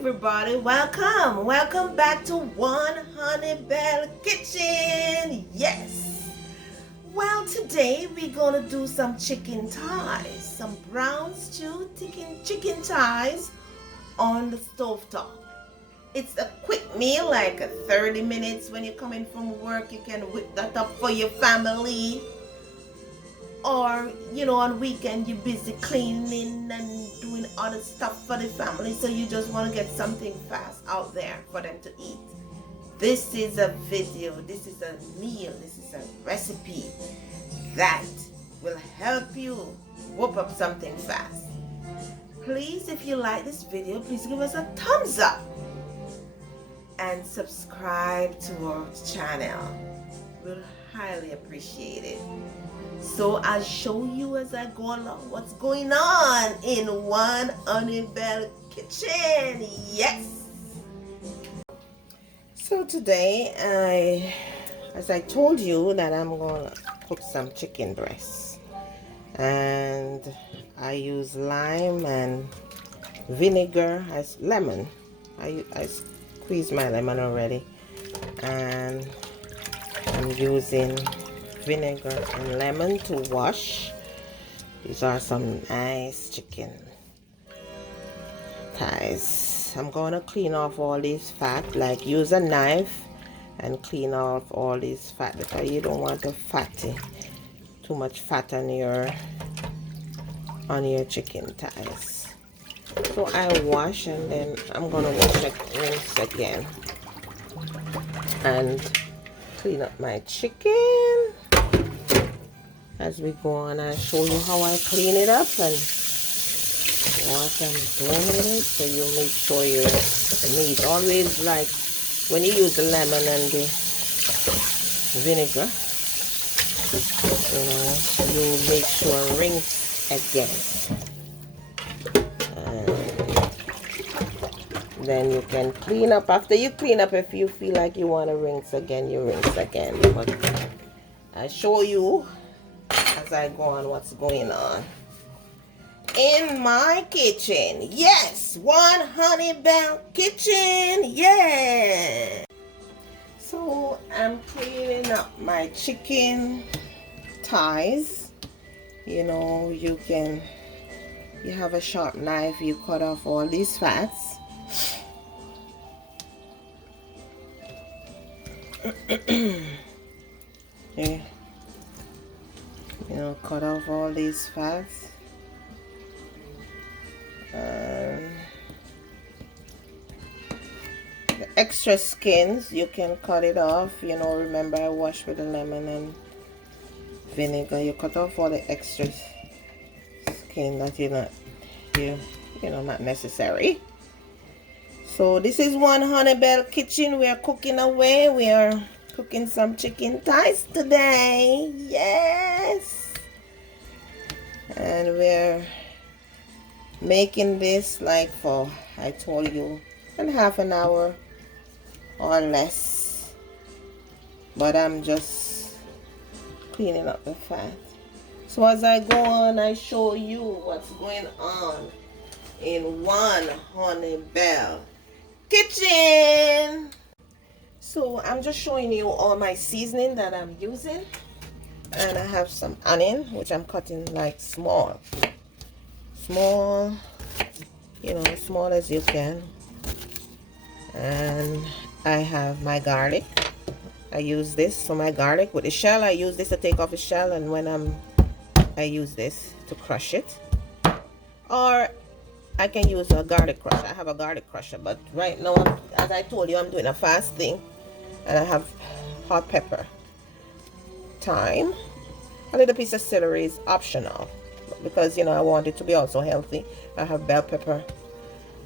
everybody, welcome back to One Honey Bell Kitchen. Yes, well, today we're gonna do some chicken thighs, some brown stew chicken thighs on the stove top. It's a quick meal, like 30 minutes. When you're coming from work, you can whip that up for your family. Or on weekend you're busy cleaning and doing other stuff for the family, so you just want to get something fast out there for them to eat. This is a video, this is a meal, this is a recipe that will help you whoop up something fast. Please, if you like this video, please give us a thumbs up and subscribe to our channel. We'll highly appreciate it. So I'll show you as I go along what's going on in One Honey Bell Kitchen. Yes. So today, as I told you, that I'm gonna cook some chicken breasts, and I use lime and vinegar as lemon. I squeezed my lemon already, and I'm using vinegar and lemon to wash. These are some nice chicken thighs. I'm going to clean off all this fat, like use a knife and clean off all this fat, because you don't want too much fat on your chicken thighs. So I wash, and then I'm going to rinse again and clean up my chicken. As we go on, I'll show you how I clean it up and what I'm doing with it, so you make sure your meat, always, like when you use the lemon and the vinegar, you make sure rinse again, and then you can clean up. After you clean up, if you feel like you want to rinse again, you rinse again. But I show you as I go on what's going on in my kitchen. Yes, One Honey Bell Kitchen. Yeah. So I'm cleaning up my chicken thighs. You have a sharp knife, you cut off all these fats. Yeah. Cut off all these fats. The extra skins, you can cut it off. Remember, I washed with the lemon and vinegar. You cut off all the extra skin that not necessary. So this is One Honey Bell Kitchen. We are cooking away. We are cooking some chicken thighs today. Yes. And we're making this like for, I told you, in half an hour or less. But I'm just cleaning up the fat. So as I go on, I show you what's going on in One Honey Bell Kitchen. So I'm just showing you all my seasoning that I'm using. And I have some onion, which I'm cutting like small, small as you can. And I have my garlic. I use this for my garlic with the shell. I use this to take off the shell, and when I use this to crush it. Or I can use a garlic crusher. I have a garlic crusher, but right now, as I told you, I'm doing a fast thing, and I have hot pepper, thyme, a little piece of celery is optional, because I want it to be also healthy. I have bell pepper,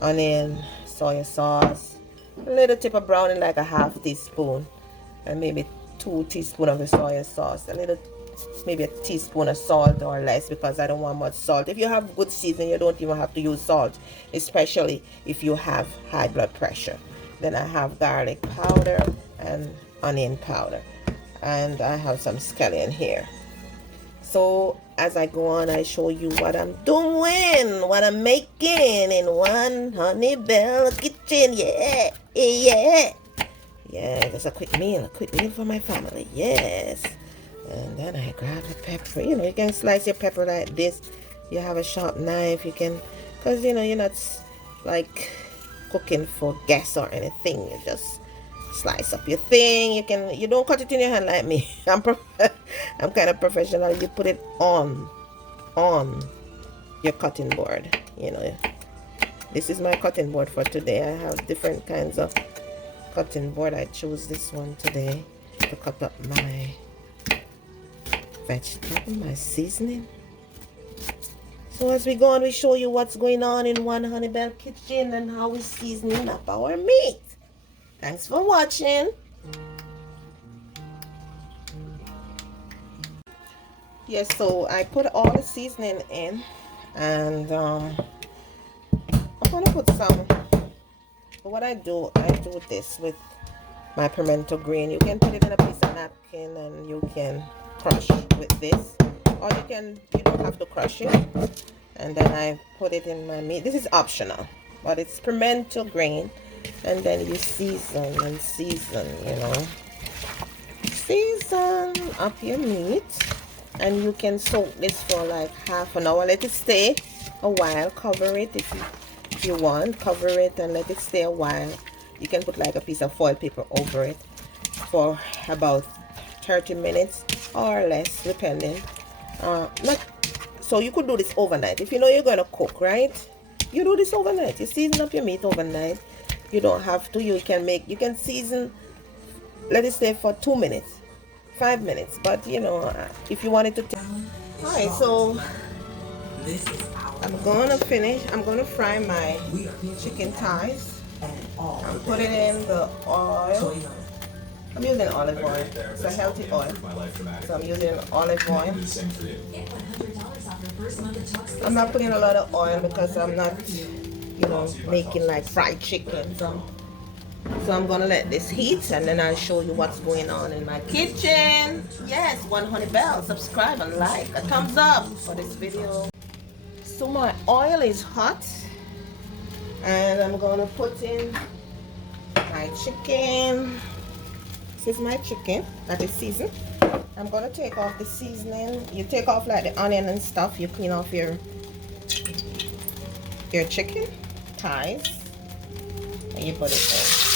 onion, soy sauce, a little tip of browning, like a half teaspoon, and maybe 2 teaspoons of the soy sauce, maybe a teaspoon of salt or less, because I don't want much salt. If you have good seasoning, you don't even have to use salt, especially if you have high blood pressure. Then I have garlic powder and onion powder, and I have some scallion here. So as I go on, I show you what I'm doing, what I'm making in one Honey Bell kitchen. Yeah, yeah. Yeah, that's a quick meal for my family. Yes. And then I grab the pepper. You know, you can slice your pepper like this. You have a sharp knife. You can, because, you know, you're not like cooking for gas or anything. You just slice up your thing. You don't cut it in your hand like me. I'm kind of professional. You put it on your cutting board. You know, this is my cutting board for today. I have different kinds of cutting board. I chose this one today to cut up my vegetable, my seasoning. So as we go on, we show you what's going on in one Honey Bell kitchen and how we seasoning up our meat. Thanks for watching. Yes, so I put all the seasoning in, and I'm gonna put some. What I do this with my pimento green. You can put it in a piece of napkin and you can crush with this, or you don't have to crush it. And then I put it in my meat. This is optional, but it's pimento green. And then you season, you know, season up your meat, and you can soak this for like half an hour. Let it stay a while. Cover it if you want. Cover it and let it stay a while. You can put like a piece of foil paper over it for about 30 minutes or less, depending. So you could do this overnight if you know you're going to cook, right? You do this overnight. You season up your meat overnight. You don't have to. You can season, let it stay for 2 minutes, 5 minutes. But you know, if you want it to take. Alright, so I'm gonna fry my chicken thighs. I'm putting in the oil. I'm using olive oil. It's a healthy oil. So I'm using olive oil. I'm not putting a lot of oil because I'm not, you know, making like fried chicken. So I'm gonna let this heat, and then I'll show you what's going on in my kitchen. Yes, one Honey Bell. Subscribe and like. A thumbs up for this video. So my oil is hot, and I'm gonna put in my chicken. This is my chicken that is seasoned. I'm gonna take off the seasoning. You take off like the onion and stuff. You clean off your chicken thighs, and you put it in.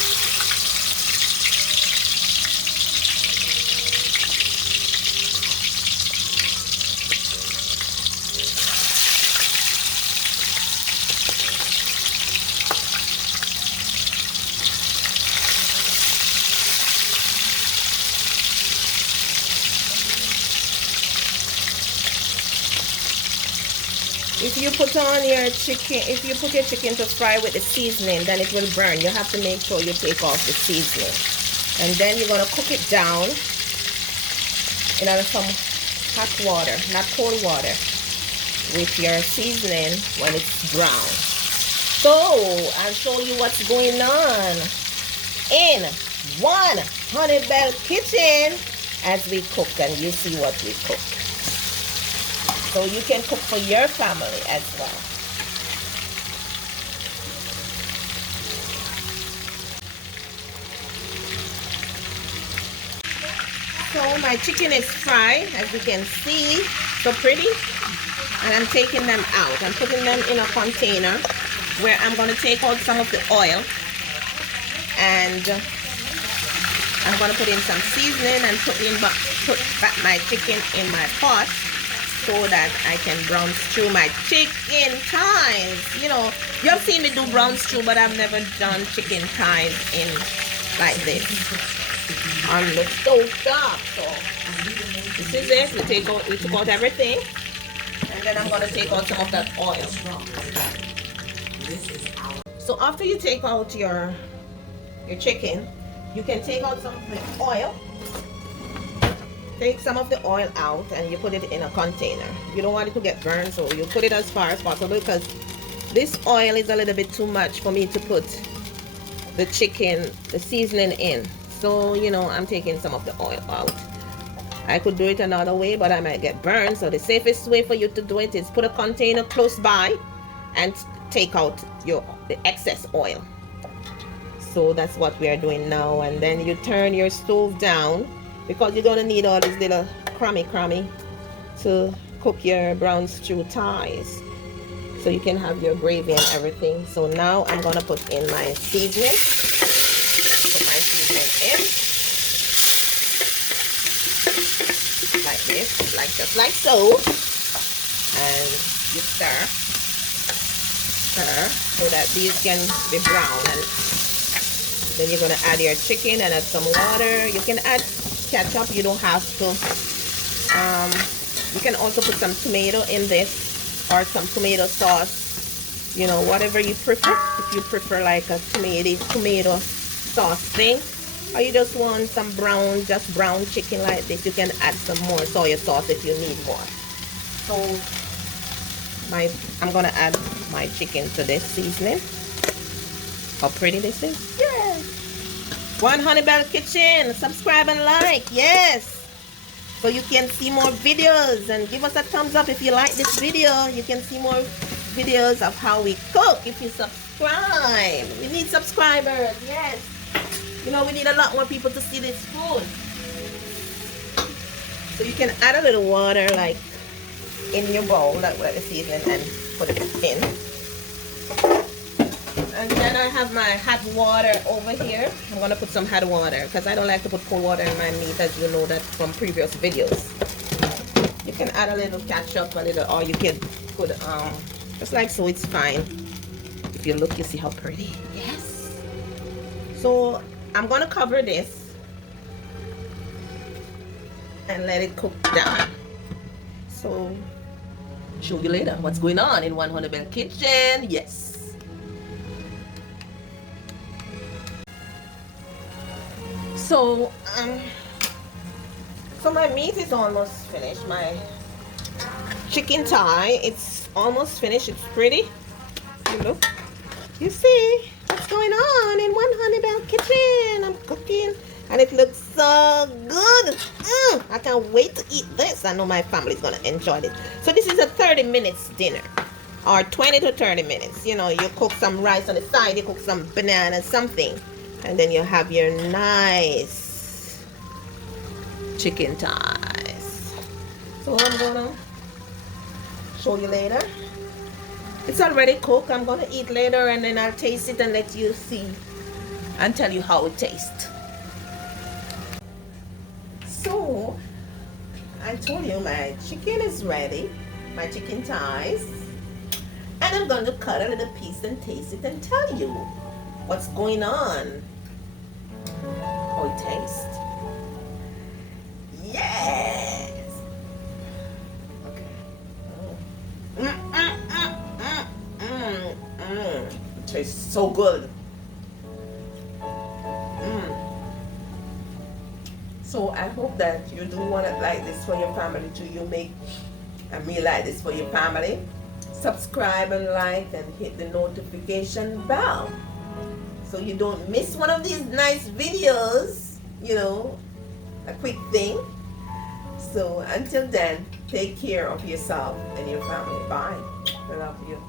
If you put your chicken to fry with the seasoning, then it will burn. You have to make sure you take off the seasoning. And then you're going to cook it down in some hot water, not cold water, with your seasoning when it's brown. So, I'll show you what's going on in one Honey Bell kitchen as we cook, and you see what we cook. So you can cook for your family as well. So my chicken is fried, as you can see, so pretty. And I'm taking them out. I'm putting them in a container where I'm going to take out some of the oil. And I'm going to put in some seasoning and put back my chicken in my pot, so that I can brown stew my chicken thighs. You know, you have seen me do brown stew, but I've never done chicken thighs in like this on the stove top. So this is it. We took out everything, and then I'm gonna take out some of that oil. So after you take out your chicken, you can take out some of the oil. Take some of the oil out and you put it in a container. You don't want it to get burned, so you put it as far as possible, because this oil is a little bit too much for me to put the seasoning in. So, you know, I'm taking some of the oil out. I could do it another way, but I might get burned. So the safest way for you to do it is put a container close by and take out the excess oil. So that's what we are doing now. And then you turn your stove down, because you're gonna need all these little crummy to cook your brown stew thighs, so you can have your gravy and everything. So now I'm gonna put in my seasoning. Put my seasoning in like this, just like so, and you stir so that these can be brown. And then you're gonna add your chicken and add some water. You can add ketchup, you don't have to. You can also put some tomato in this, or some tomato sauce, you know, whatever you prefer. If you prefer like a tomato sauce thing, or you just want some brown chicken like this, you can add some more soy sauce if you need more. So I'm gonna add my chicken to this seasoning. How pretty this is. Yes. One Honey Bell Kitchen. Subscribe and like. Yes. So you can see more videos, and give us a thumbs up if you like this video. You can see more videos of how we cook if you subscribe. We need subscribers. Yes. You know, we need a lot more people to see this food. So you can add a little water like in your bowl, like with the seasoning, and put it in. And then I have my hot water over here. I'm going to put some hot water, because I don't like to put cold water in my meat, as you know that from previous videos. You can add a little ketchup, or you can put, just like so, it's fine. If you look, you see how pretty. Yes. So I'm going to cover this and let it cook down. So show you later what's going on in One Honey Bell Kitchen. Yes. So my meat is almost finished. My chicken thigh, it's almost finished. It's pretty. You look, you see what's going on in One Honey Bell Kitchen. I'm cooking, and it looks so good. I can't wait to eat this. I know my family's gonna enjoy this. So this is a 30 minutes dinner, or 20 to 30 minutes. You know, you cook some rice on the side, you cook some banana, something. And then you have your nice chicken thighs. So I'm gonna show you later. It's already cooked. I'm gonna eat later, and then I'll taste it and let you see and tell you how it tastes. So I told you my chicken is ready, my chicken thighs, and I'm going to cut a little piece and taste it and tell you what's going on, how it tastes. Yes. Okay. It tastes so good. So I hope that you do want it like this for your family too. You make a meal like this for your family. Subscribe and like and hit the notification bell so you don't miss one of these nice videos, you know, a quick thing. So until then, take care of yourself and your family. Bye. I love you.